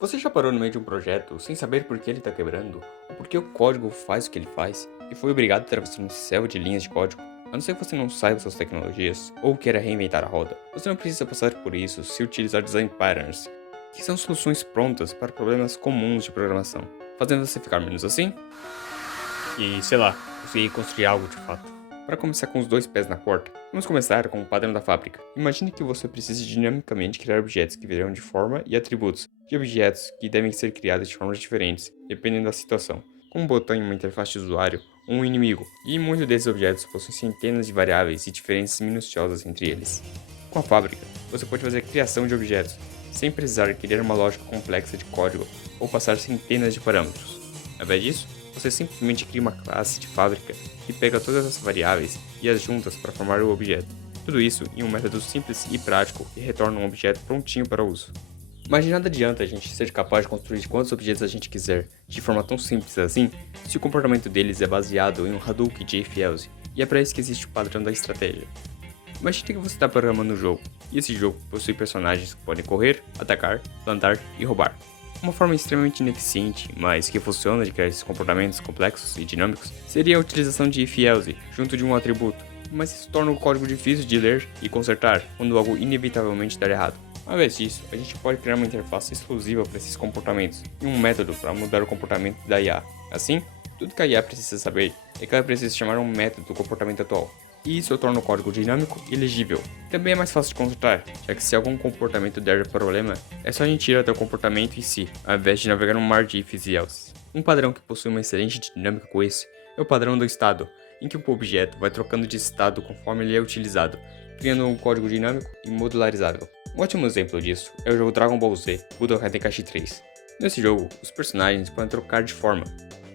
Você já parou no meio de um projeto sem saber por que ele está quebrando, ou por que o código faz o que ele faz, e foi obrigado a atravessar um céu de linhas de código? A não ser que você não saiba suas tecnologias, ou queira reinventar a roda, você não precisa passar por isso se utilizar design patterns, que são soluções prontas para problemas comuns de programação, fazendo você ficar menos assim e, sei lá, conseguir construir algo de fato. Para começar com os dois pés na porta, vamos começar com o padrão da fábrica. Imagine que você precise dinamicamente criar objetos que virão de forma e atributos de objetos que devem ser criados de formas diferentes, dependendo da situação, como um botão em uma interface de usuário ou um inimigo, e muitos desses objetos possuem centenas de variáveis e diferenças minuciosas entre eles. Com a fábrica, você pode fazer a criação de objetos, sem precisar criar uma lógica complexa de código ou passar centenas de parâmetros. Ao invés disso, você simplesmente cria uma classe de fábrica que pega todas as variáveis e as juntas para formar o objeto. Tudo isso em um método simples e prático que retorna um objeto prontinho para uso. Mas de nada adianta a gente ser capaz de construir quantos objetos a gente quiser, de forma tão simples assim, se o comportamento deles é baseado em um Hadoop de if-else, e é para isso que existe o padrão da estratégia. Imagine que você está programando um jogo, e esse jogo possui personagens que podem correr, atacar, plantar e roubar. Uma forma extremamente ineficiente, mas que funciona de criar esses comportamentos complexos e dinâmicos, seria a utilização de if-else junto de um atributo, mas isso torna o código difícil de ler e consertar quando algo inevitavelmente der errado. Ao invés disso, a gente pode criar uma interface exclusiva para esses comportamentos e um método para mudar o comportamento da IA. Assim, tudo que a IA precisa saber é que ela precisa chamar um método do comportamento atual. E isso torna o código dinâmico e legível. Também é mais fácil de consultar, já que se algum comportamento der problema, é só a gente ir até o comportamento em si, ao invés de navegar num mar de ifs e else. Um padrão que possui uma excelente dinâmica com esse é o padrão do estado, em que o objeto vai trocando de estado conforme ele é utilizado, criando um código dinâmico e modularizável. Um ótimo exemplo disso é o jogo Dragon Ball Z Budokai Tenkaichi 3. Nesse jogo, os personagens podem trocar de forma,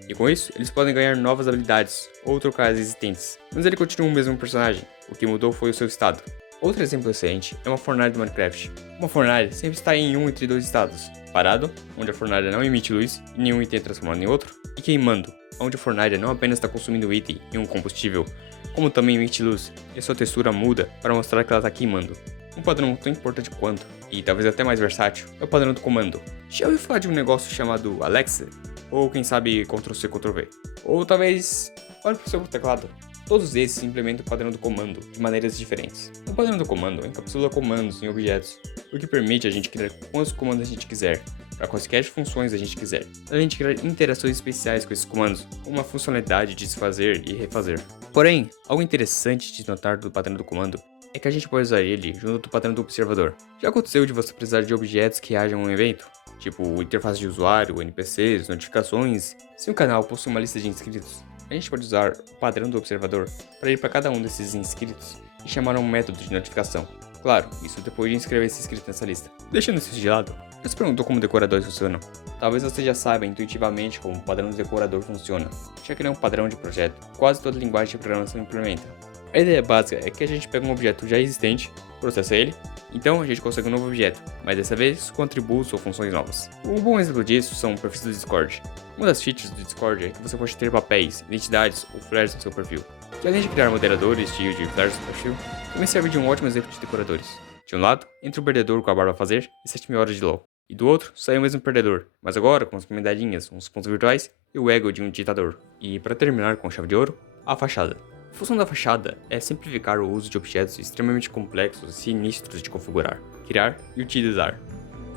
e com isso, eles podem ganhar novas habilidades ou trocar as existentes, mas ele continua o mesmo personagem, o que mudou foi o seu estado. Outro exemplo excelente é uma fornalha do Minecraft. Uma fornalha sempre está em um entre dois estados: parado, onde a fornalha não emite luz e nenhum item é transformado em outro, e queimando, onde a fornalha não apenas está consumindo item e um combustível, como também emite luz, e sua textura muda para mostrar que ela está queimando. Um padrão tão importante quanto, e talvez até mais versátil, é o padrão do comando. Já ouviu falar de um negócio chamado Alexa? Ou quem sabe Ctrl+C, Ctrl+V? Ou talvez, olhe para o seu teclado. Todos esses implementam o padrão do comando de maneiras diferentes. O padrão do comando encapsula comandos em objetos, o que permite a gente criar quantos comandos a gente quiser, para quaisquer funções a gente quiser, além de criar interações especiais com esses comandos, com uma funcionalidade de desfazer e refazer. Porém, algo interessante de notar do padrão do comando é que a gente pode usar ele junto do padrão do observador. Já aconteceu de você precisar de objetos que reagem a um evento? Tipo interface de usuário, NPCs, notificações. Se um canal possui uma lista de inscritos, a gente pode usar o padrão do observador para ir para cada um desses inscritos e chamar um método de notificação. Claro, isso depois de inscrever esse inscrito nessa lista. Deixando isso de lado, já se perguntou como decoradores funcionam? Talvez você já saiba intuitivamente como o padrão do decorador funciona, já que ele é um padrão de projeto que quase toda linguagem de programação implementa. A ideia básica é que a gente pega um objeto já existente, processa ele, então a gente consegue um novo objeto, mas dessa vez com atributos ou funções novas. Um bom exemplo disso são perfis do Discord. Uma das features do Discord é que você pode ter papéis, identidades ou flares no seu perfil, que além de criar moderadores de flares no perfil, também serve de um ótimo exemplo de decoradores. De um lado, entra o perdedor com a barba a fazer e 7.000 horas de LoL, e do outro sai o mesmo perdedor, mas agora com as medalhinhas, uns pontos virtuais e o ego de um ditador. E para terminar com chave de ouro, a fachada. A função da fachada é simplificar o uso de objetos extremamente complexos e sinistros de configurar, criar e utilizar,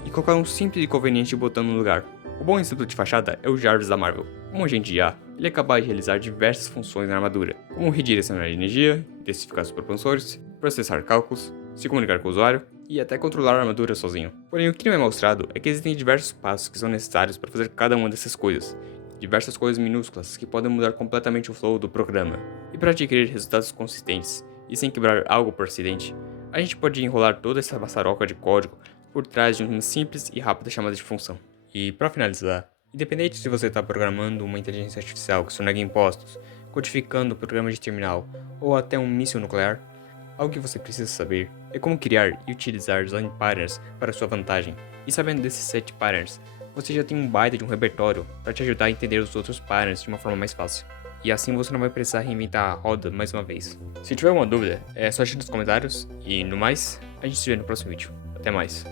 e colocar um simples e conveniente botão no lugar. O bom exemplo de fachada é o Jarvis da Marvel. Como agente de IA, ele é capaz de realizar diversas funções na armadura, como redirecionar energia, intensificar os propulsores, processar cálculos, se comunicar com o usuário e até controlar a armadura sozinho. Porém, o que não é mostrado é que existem diversos passos que são necessários para fazer cada uma dessas coisas, diversas coisas minúsculas que podem mudar completamente o flow do programa. E para adquirir resultados consistentes e sem quebrar algo por acidente, a gente pode enrolar toda essa maçaroca de código por trás de uma simples e rápida chamada de função. E para finalizar, independente se você está programando uma inteligência artificial que sonega impostos, codificando programas de terminal ou até um míssil nuclear, algo que você precisa saber é como criar e utilizar design patterns para sua vantagem. E sabendo desses 7 patterns, você já tem um baita de um repertório para te ajudar a entender os outros patterns de uma forma mais fácil. E assim você não vai precisar reinventar a roda mais uma vez. Se tiver alguma dúvida, é só deixar nos comentários. E no mais, a gente se vê no próximo vídeo. Até mais.